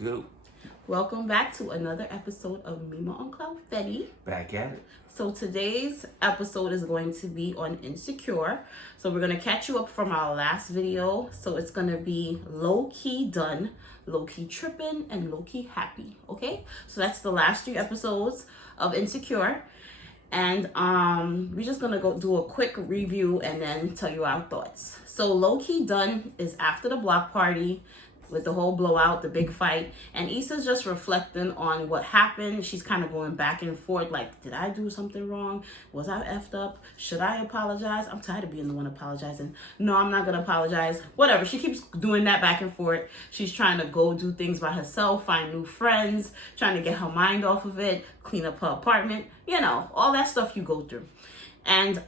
Good. Welcome back to another episode of Mima on Cloud Fetty. Back at it. So today's episode is going to be on Insecure. So we're going to catch you up from our last video. So it's going to be low-key done, low-key tripping, and low-key happy. Okay? So that's the last 3 episodes of Insecure. And we're just gonna go do a quick review and then tell you our thoughts. So low-key done is after the block party with the whole blowout, the big fight, and Issa's just reflecting on what happened. She's kind of going back and forth, like, did I do something wrong? Was I effed up? Should I apologize? I'm tired of being the one apologizing. No, I'm not gonna apologize. Whatever. She keeps doing that back and forth. She's trying to go do things by herself, find new friends, trying to get her mind off of it, clean up her apartment, you know, all that stuff you go through. And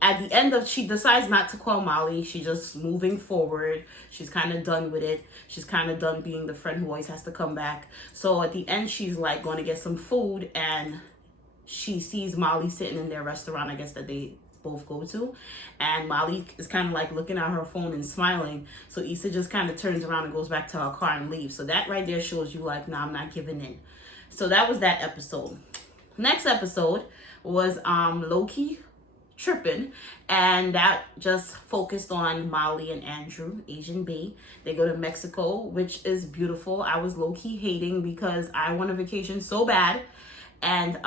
at the end of, she decides not to call Molly. She's just moving forward. She's kind of done with it. She's kind of done being the friend who always has to come back. So at the end, she's like going to get some food, and she sees Molly sitting in their restaurant, I guess, that they both go to. And Molly is kind of like looking at her phone and smiling. So Issa just kind of turns around and goes back to her car and leaves. So that right there shows you like, nah, I'm not giving in. So that was that episode. Next episode was low-key tripping, and that just focused on Molly and Andrew, Asian Bay. They go to Mexico, which is beautiful. I was low-key hating because I want a vacation so bad, and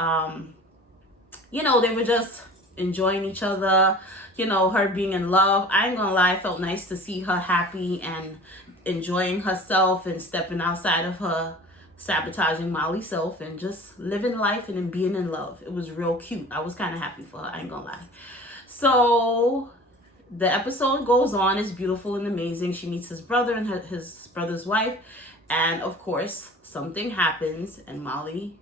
you know, they were just enjoying each other, you know, her being in love. I ain't gonna lie, it felt nice to see her happy and enjoying herself and stepping outside of her sabotaging Molly's self and just living life and then being in love. It was real cute. I was kind of happy for her, I ain't gonna lie. So the episode goes on. It's beautiful and amazing. She meets his brother and his brother's wife, and of course something happens and Molly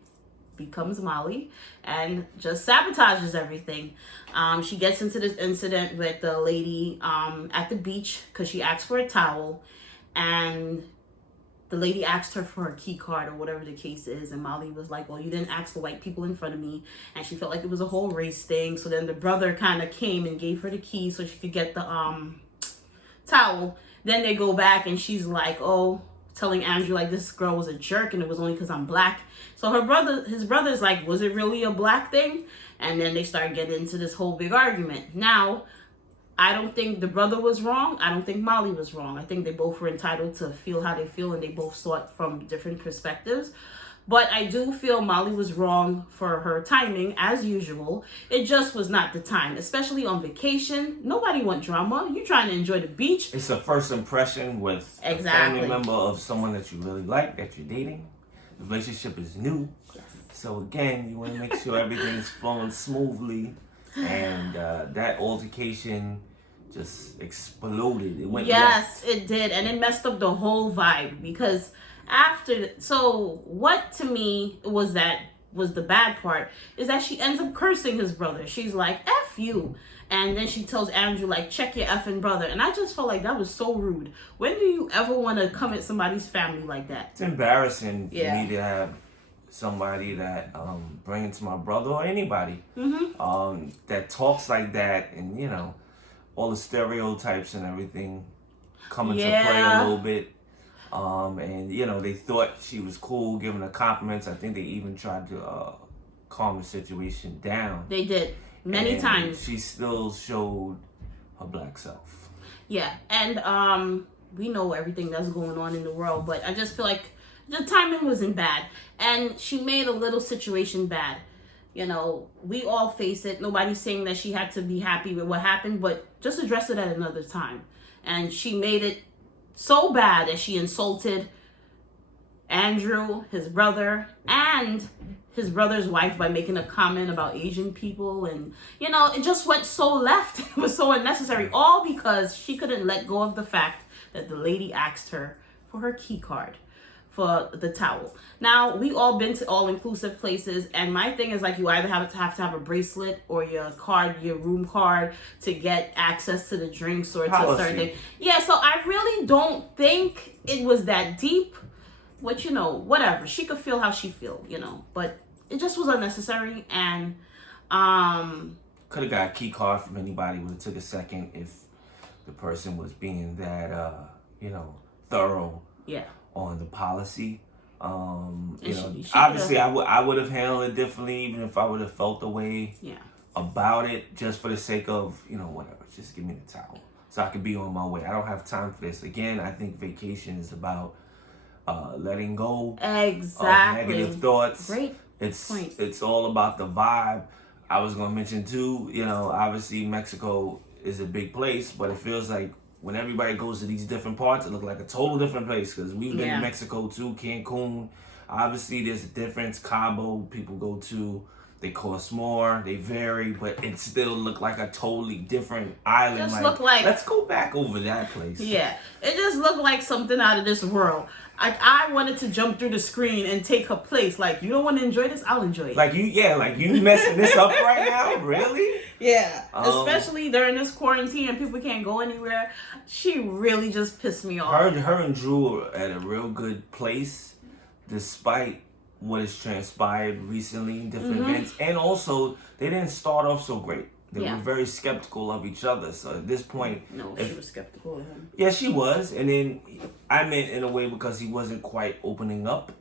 becomes Molly and just sabotages everything. She gets into this incident with the lady at the beach because she asked for a towel, and the lady asked her for her key card or whatever the case is, and Molly was like, well, you didn't ask the white people in front of me. And she felt like it was a whole race thing. So then the brother kind of came and gave her the key so she could get the towel. Then they go back and she's like, oh, telling Andrew like this girl was a jerk and it was only because I'm black. So his brother's like, was it really a black thing? And then they start getting into this whole big argument. Now, I don't think the brother was wrong. I don't think Molly was wrong. I think they both were entitled to feel how they feel, and they both saw it from different perspectives. But I do feel Molly was wrong for her timing, as usual. It just was not the time, especially on vacation. Nobody want drama. You trying to enjoy the beach. It's a first impression with a family member of someone that you really like, that you're dating. The relationship is new. Yes. So again, you want to make sure everything's flowing smoothly. And that altercation just exploded. It went Yes, it did. And it messed up the whole vibe because so what to me was the bad part is that she ends up cursing his brother. She's like, F you. And then she tells Andrew, like, check your effing brother. And I just felt like that was so rude. When do you ever want to come at somebody's family like that? It's embarrassing for me to have somebody that bring to my brother or anybody that talks like that, and you know, all the stereotypes and everything come into play a little bit. And you know, they thought she was cool giving her compliments. I think they even tried to calm the situation down. They did many times. She still showed her black self. Yeah, and we know everything that's going on in the world, but I just feel like the timing wasn't bad, and she made a little situation bad. You know, we all face it. Nobody's saying that she had to be happy with what happened, but just address it at another time. And she made it so bad that she insulted Andrew, his brother, and his brother's wife by making a comment about Asian people. And, you know, it just went so left. It was so unnecessary, all because she couldn't let go of the fact that the lady asked her for her key card for the towel. Now, we all been to all-inclusive places, and my thing is like, you either have to have a bracelet or your card, your room card, to get access to the drinks or to certain things. Yeah, so I really don't think it was that deep. But you know, whatever, she could feel how she feel, you know, but it just was unnecessary. And could have got a key card from anybody. Would have took a second if the person was being that you know, thorough Yeah. on the policy. You know, she obviously I would have handled it differently, even if I would have felt the way Yeah. about it, just for the sake of, you know, whatever. Just give me the towel so I could be on my way. I don't have time for this. Again, I think vacation is about letting go Exactly. of negative thoughts. Great point. It's all about the vibe. I was gonna mention too, you know, obviously Mexico is a big place, but it feels like when everybody goes to these different parts, it looks like a total different place, because we've been in Mexico too, Cancun. Obviously, there's a difference. Cabo, people go to, they cost more, they vary, but it still look like a totally different island. Just look like, let's go back over that place. Yeah, it just looked like something out of this world. I wanted to jump through the screen and take her place. Like, you don't want to enjoy this? I'll enjoy it. Like you messing this up right now? Really? Yeah. Especially during this quarantine and people can't go anywhere. She really just pissed me off. Her and Drew are at a real good place, despite what has transpired recently in different events. And also, they didn't start off so great. They were very skeptical of each other. So at this point... No, she was skeptical of him. Yeah, she was. And then I meant in a way because he wasn't quite opening up.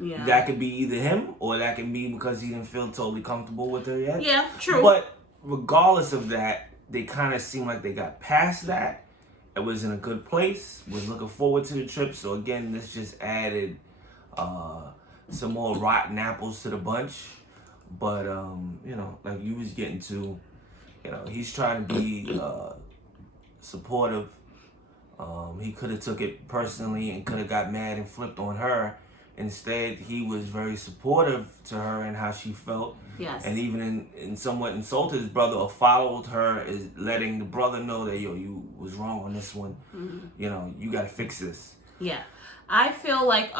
Yeah. That could be either him, or that could be because he didn't feel totally comfortable with her yet. Yeah, true. But regardless of that, they kind of seemed like they got past that. It was in a good place. Was looking forward to the trip. So again, this just added some more rotten apples to the bunch. But you know, like you was getting to, you know, he's trying to be supportive. He could have took it personally and could have got mad and flipped on her. Instead, he was very supportive to her and how she felt. Yes. And even in somewhat insulted his brother or followed her, is letting the brother know that, yo, you was wrong on this one. You know, you got to fix this. Yeah. I feel like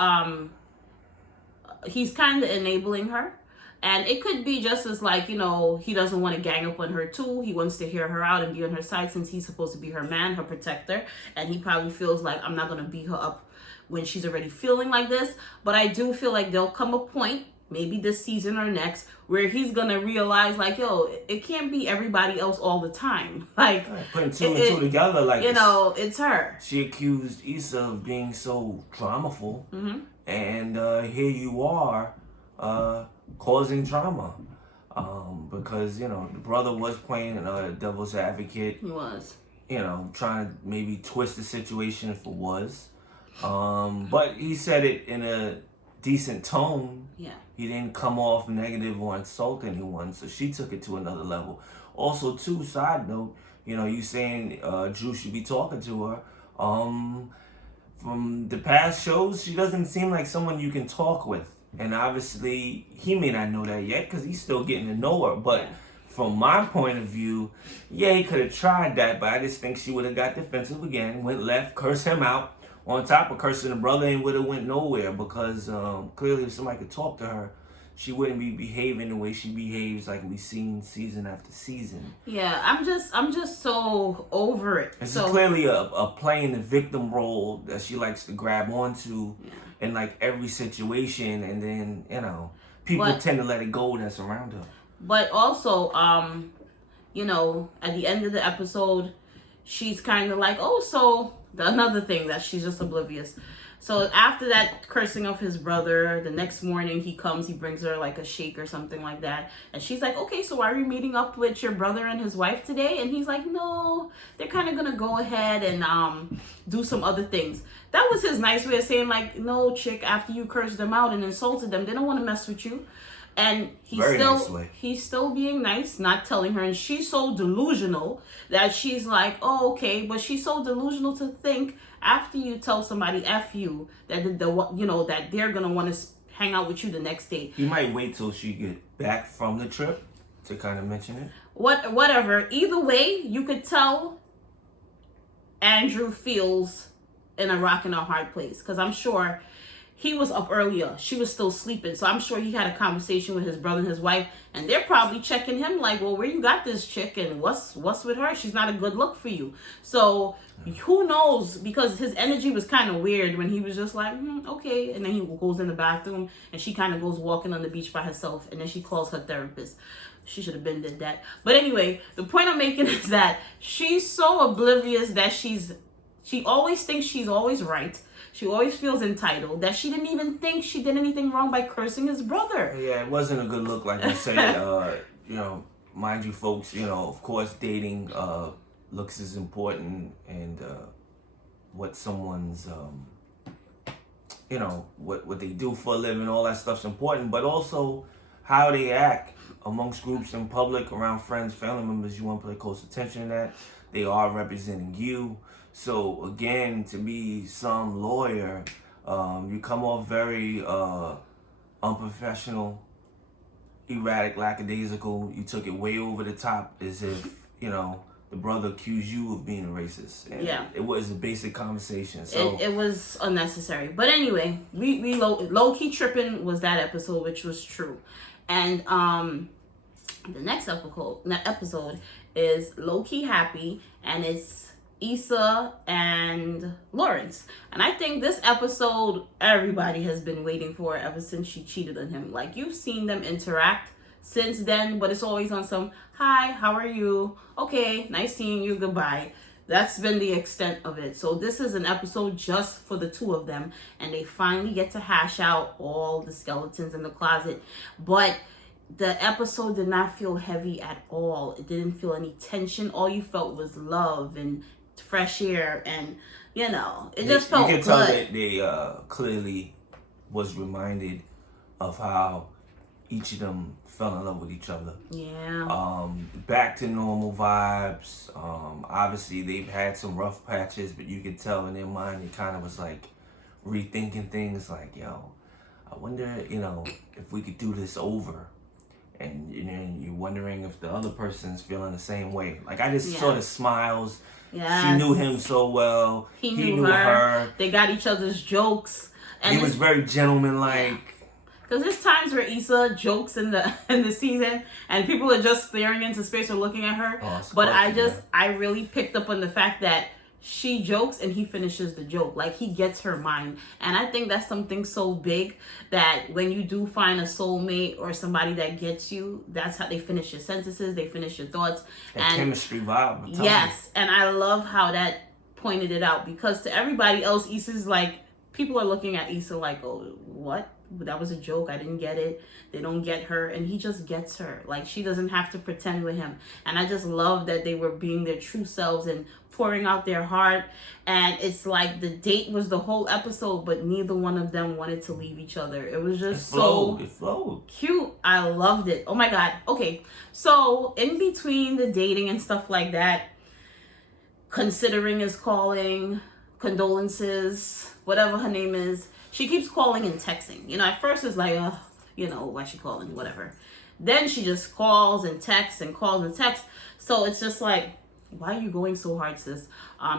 he's kind of enabling her. And it could be just as like, you know, he doesn't want to gang up on her too. He wants to hear her out and be on her side since he's supposed to be her man, her protector. And he probably feels like, I'm not going to beat her up when she's already feeling like this. But I do feel like there'll come a point, maybe this season or next, where he's going to realize like, yo, it can't be everybody else all the time. Like, putting two and two together, like, you know, it's her. She accused Issa of being so dramaful. And here you are, causing drama, because, you know, the brother was playing devil's advocate. He was, you know, trying to maybe twist the situation if it was, but he said it in a decent tone. Yeah, he didn't come off negative or insult anyone, so she took it to another level. Also, too, side note, you know, you saying Drew should be talking to her. From the past shows, she doesn't seem like someone you can talk with. And obviously, he may not know that yet because he's still getting to know her. But from my point of view, yeah, he could have tried that. But I just think she would have got defensive again, went left, cursed him out. On top of cursing the brother, and would have went nowhere. Because clearly, if somebody could talk to her, she wouldn't be behaving the way she behaves like we've seen season after season. Yeah, I'm just so over it. It's clearly a playing the victim role that she likes to grab onto in like every situation, and then, you know, people tend to let it go that's around her. But also, you know, at the end of the episode, she's kind of like, oh, so another thing that she's just oblivious. So after that cursing of his brother, the next morning he comes, he brings her like a shake or something like that. And she's like, okay, so are you meeting up with your brother and his wife today? And he's like, no, they're kind of going to go ahead and do some other things. That was his nice way of saying like, no, chick, after you cursed them out and insulted them, they don't want to mess with you. And he's still being nice, not telling her. And she's so delusional that she's like, oh, okay. But she's so delusional to think after you tell somebody F you, that you know, that they're going to want to hang out with you the next day. He might wait till she get back from the trip to kind of mention it. Whatever. Either way, you could tell Andrew feels in a rock and a hard place. Because I'm sure he was up earlier. She was still sleeping. So I'm sure he had a conversation with his brother and his wife. And they're probably checking him like, well, where you got this chick? And what's with her? She's not a good look for you. So who knows? Because his energy was kind of weird when he was just like, okay. And then he goes in the bathroom and she kind of goes walking on the beach by herself. And then she calls her therapist. She should have did that. But anyway, the point I'm making is that she's so oblivious that she's She always thinks she's always right. She always feels entitled, that she didn't even think she did anything wrong by cursing his brother. Yeah, it wasn't a good look, like you said. Mind you, folks, of course, dating looks is important, and what someone's, what they do for a living, all that stuff's important, but also how they act amongst groups in public, around friends, family members. You want to pay close attention to that. They are representing you. So again, to be some lawyer, you come off very unprofessional, erratic, lackadaisical. You took it way over the top, as if the brother accused you of being a racist. And it was a basic conversation. So it was unnecessary. But anyway, we low key tripping was that episode, which was true, and the next episode is low key happy, and it's Issa and Lawrence. And I think this episode everybody has been waiting for ever since she cheated on him. Like, you've seen them interact since then, but it's always on some, hi, how are you? Okay, nice seeing you, goodbye. That's been the extent of it. So this is an episode just for the two of them, and they finally get to hash out all the skeletons in the closet. But the episode did not feel heavy at all. It didn't feel any tension. All you felt was love and fresh air, and it just felt good. You can tell that they clearly was reminded of how each of them fell in love with each other. Yeah. Back to normal vibes. Obviously they've had some rough patches, but you could tell in their mind it kind of was like rethinking things, like, I wonder, if we could do this over. And you're wondering if the other person's feeling the same way. Like, I just saw the smiles. Yes. She knew him so well. He knew her. They got each other's jokes. And he was very gentlemanlike. Because there's times where Issa jokes in the season, and people are just staring into space or looking at her. But I really picked up on the fact that she jokes and he finishes the joke. Like, he gets her mind. And I think that's something so big, that when you do find a soulmate or somebody that gets you, that's how they finish your sentences, they finish your thoughts. And chemistry vibe. Yes. And I love how that pointed it out, because to everybody else, Issa's like, people are looking at Issa like, oh, what? That was a joke. I didn't get it. They don't get her. And he just gets her. Like, she doesn't have to pretend with him. And I just love that they were being their true selves and pouring out their heart. And it's like the date was the whole episode, but neither one of them wanted to leave each other. It was just it flowed. Cute. I loved it. Oh my God. Okay. So in between the dating and stuff like that, Considering is calling, Condolences, whatever her name is, she keeps calling and texting. At first it's like, why she calling, whatever. Then she just calls and texts and calls and texts. So it's just like, why are you going so hard, sis?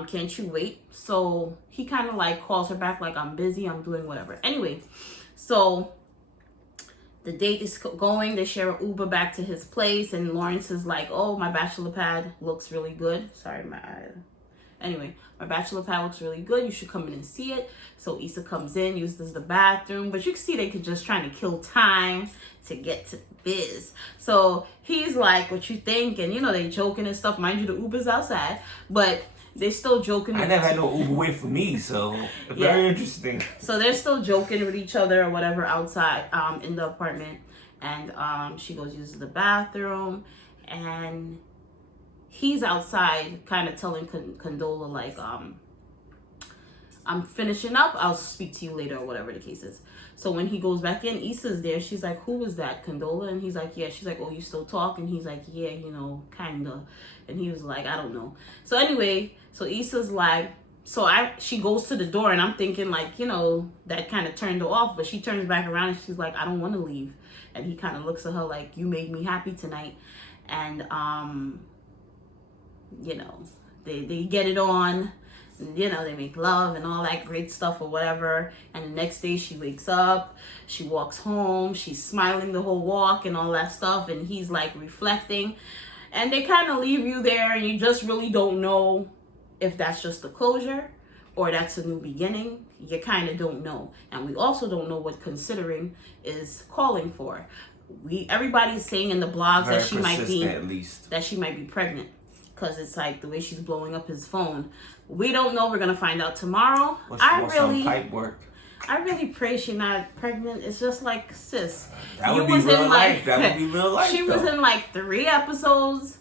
Can't you wait? So he kind of like calls her back like, I'm busy, I'm doing whatever. Anyway, so the date is going. They share an Uber back to his place, and Lawrence is like, oh, my bachelor pad looks really good. Sorry, Anyway, my bachelor pad looks really good. You should come in and see it. So Issa comes in, uses the bathroom. But you can see they could just trying to kill time to get to biz. So he's like, what you think? And, they joking and stuff. Mind you, the Uber's outside. But they're still joking. I never had no Uber wait for me, so very interesting. So they're still joking with each other or whatever outside in the apartment. And she goes, uses the bathroom. And he's outside kind of telling Condola, like, I'm finishing up. I'll speak to you later, or whatever the case is. So when he goes back in, Issa's there. She's like, who was that, Condola? And he's like, yeah. She's like, oh, you still talk? And he's like, yeah, kind of. And he was like, I don't know. So anyway, so Issa's like, she goes to the door, and I'm thinking like, that kind of turned her off. But she turns back around and she's like, I don't want to leave. And he kind of looks at her like, you made me happy tonight. And, they get it on. They make love and all that great stuff or whatever. And the next day she wakes up, she walks home, she's smiling the whole walk and all that stuff. And he's like reflecting. And they kind of leave you there, and you just really don't know if that's just a closure or that's a new beginning. You kind of don't know. And we also don't know what Considering is calling for. Everybody's saying in the blogs that she might be, at least, that she might be pregnant. because it's like the way she's blowing up his phone. We don't know. We're gonna find out tomorrow. What's some pipe work? I really pray she's not pregnant. It's just like, sis, that would be real life. That would be real life. She was in like 3 episodes.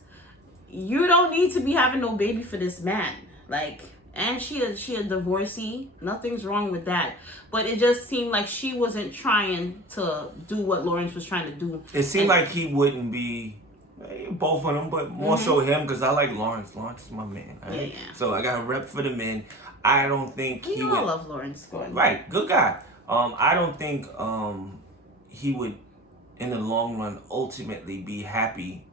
You don't need to be having no baby for this man. Like, and she a divorcee. Nothing's wrong with that. But it just seemed like she wasn't trying to do what Lawrence was trying to do. It seemed like he wouldn't be, both of them, but more so him, because I like Lawrence. Lawrence is my man. Right? Yeah. So I got a rep for the men. I don't think he would. I love Lawrence. Right, good guy. I don't think he would, in the long run, ultimately be happy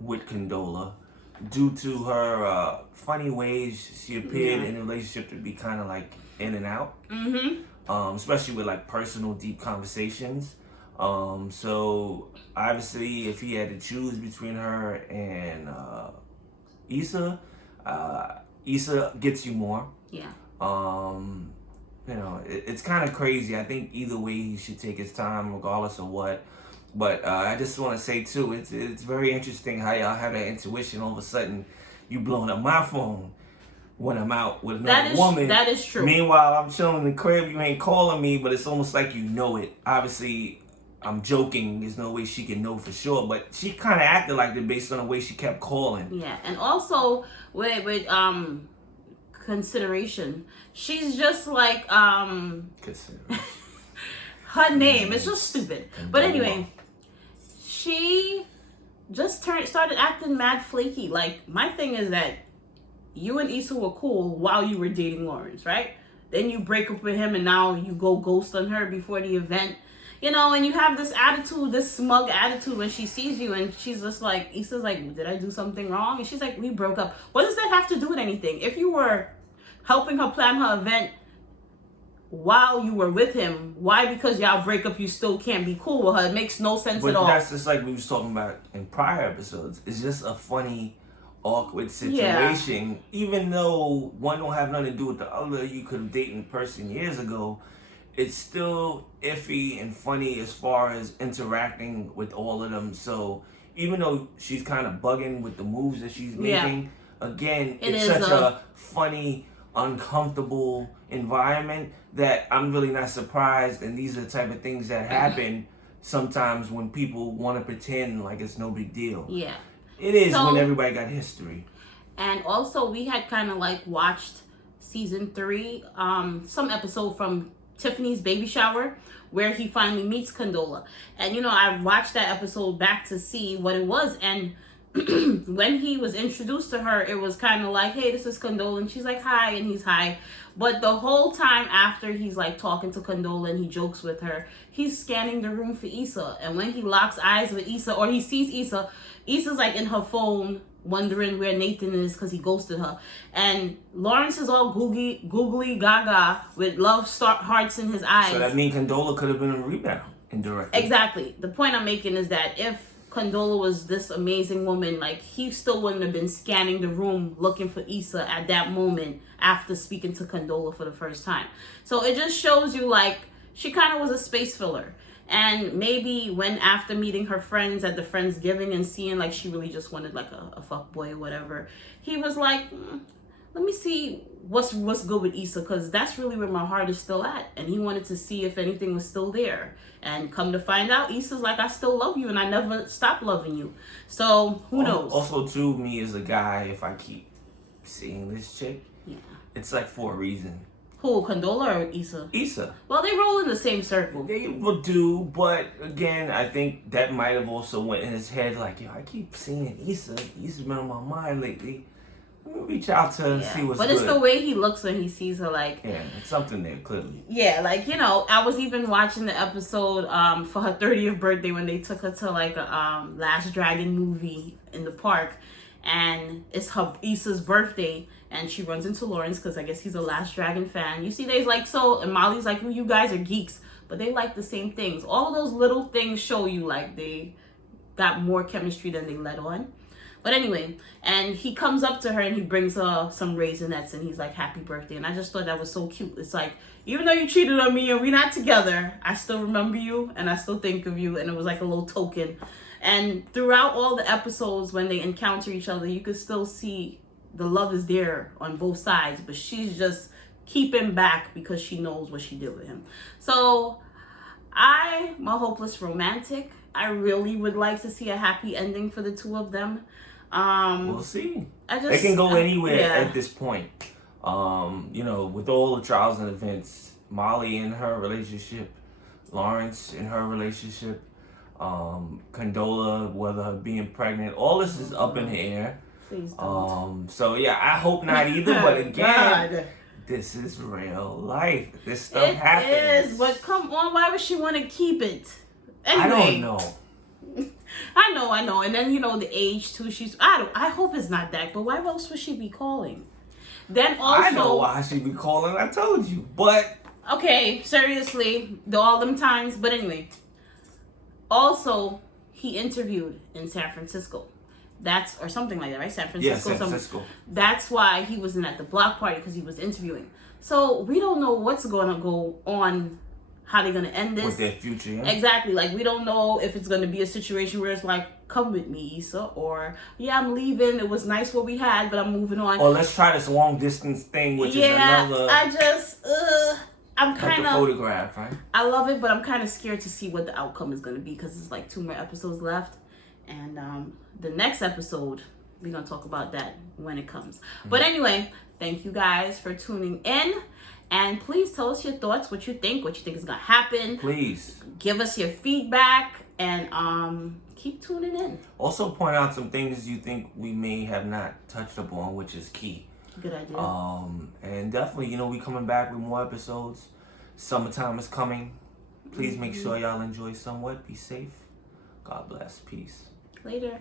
with Condola due to her funny ways. She appeared in a relationship to be kind of like in and out, especially with like personal, deep conversations. So obviously, if he had to choose between her and Issa, Issa gets you more. Yeah. It's kind of crazy. I think either way he should take his time, regardless of what. But I just want to say too, it's very interesting how y'all have that intuition. All of a sudden, you blowing up my phone when I'm out with another woman. That is true. Meanwhile, I'm chilling in the crib. You ain't calling me, but it's almost like you know it. Obviously, I'm joking. There's no way she can know for sure, but she kind of acted like that based on the way she kept calling. Yeah, and also with consideration, she's just like Consideration. her name. It's just stupid. But anyway, she just started acting mad flaky. Like, my thing is that you and Issa were cool while you were dating Lawrence, right? Then you break up with him and now you go ghost on her before the event. And you have this attitude, this smug attitude when she sees you, and she's just like, Issa's like, did I do something wrong? And she's like, we broke up. What does that have to do with anything? If you were helping her plan her event while you were with him, why, because y'all break up, you still can't be cool with her? It makes no sense at all. But that's just like we was talking about in prior episodes. It's just a funny, awkward situation. Yeah. Even though one don't have nothing to do with the other, you could have dated a person years ago. It's still iffy and funny as far as interacting with all of them. So even though she's kind of bugging with the moves that she's making, again, it's such a funny, uncomfortable environment that I'm really not surprised. And these are the type of things that happen sometimes when people want to pretend like it's no big deal. Yeah. It is when everybody got history. And also, we had kind of like watched season 3, some episode from Tiffany's baby shower, where he finally meets Condola. And I watched that episode back to see what it was, and when he was introduced to her, it was kind of like, hey, this is Condola, and she's like, hi, and he's hi. But the whole time after he's like talking to Condola and he jokes with her, he's scanning the room for Issa. And when he locks eyes with Issa, or he sees Issa, Issa's like in her phone wondering where Nathan is because he ghosted her. And Lawrence is all googly gaga with love hearts in his eyes. So that means Condola could have been a rebound indirectly. Exactly. The point I'm making is that if Condola was this amazing woman, like, he still wouldn't have been scanning the room looking for Issa at that moment after speaking to Condola for the first time. So it just shows you, like, she kind of was a space filler. And maybe when after meeting her friends at the Friendsgiving and seeing like she really just wanted like a fuck boy or whatever, he was like, let me see what's good with Issa, because that's really where my heart is still at. And he wanted to see if anything was still there. And come to find out, Issa's like, I still love you and I never stopped loving you. So who knows? Also, too, me as a guy, if I keep seeing this chick, it's like for a reason. Who, Condola or Issa? Issa. Well, they roll in the same circle. They will do, but again, I think that might have also went in his head like, yo, I keep seeing Issa. Issa's been on my mind lately. Let me reach out to her and see what's good. But it's the way he looks when he sees her, like... Yeah, it's something there, clearly. Yeah, like, I was even watching the episode for her 30th birthday when they took her to, like, a Last Dragon movie in the park. And it's Issa's birthday, and she runs into Lawrence because I guess he's a Last Dragon fan. You see, they's like, and Molly's like, well, you guys are geeks, but they like the same things. All those little things show you like they got more chemistry than they let on. But anyway, and he comes up to her and he brings her some Raisinets and he's like, happy birthday. And I just thought that was so cute. It's like, even though you cheated on me and we're not together, I still remember you and I still think of you. And it was like a little token. And throughout all the episodes, when they encounter each other, you could still see the love is there on both sides, but she's just keeping back because she knows what she did with him. So I'm a hopeless romantic. I really would like to see a happy ending for the two of them. We'll see. They can go anywhere at this point. You know, with all the trials and events, Molly in her relationship, Lawrence in her relationship, Condola, whether her being pregnant, all this is up in the air. Please don't. So yeah, I hope not either. But again, this is real life. This stuff happens. It is, but come on, why would she want to keep it? Anyway, I don't know. I know. And then, you know, the age too. I hope it's not that, but why else would she be calling? Then also, I know why she be calling. I told you, but okay, seriously, all them times. But anyway, also he interviewed in San Francisco. Or something like that, right? San Francisco. Yeah, San Francisco. That's why he wasn't at the block party, because he was interviewing. So we don't know what's going to go on, how they're going to end this. With their future, yeah. Exactly. Like, we don't know if it's going to be a situation where it's like, come with me, Issa, or, yeah, I'm leaving. It was nice what we had, but I'm moving on. Or let's try this long distance thing, which is another. I'm kind of photograph, right? I love it, but I'm kind of scared to see what the outcome is going to be, because it's like 2 more episodes left. And the next episode, we're going to talk about that when it comes. Mm-hmm. But anyway, thank you guys for tuning in. And please tell us your thoughts, what you think is going to happen. Please. Give us your feedback, and keep tuning in. Also point out some things you think we may have not touched upon, which is key. Good idea. And definitely, you know, we coming back with more episodes. Summertime is coming. Please make sure y'all enjoy somewhat. Be safe. God bless. Peace. Later.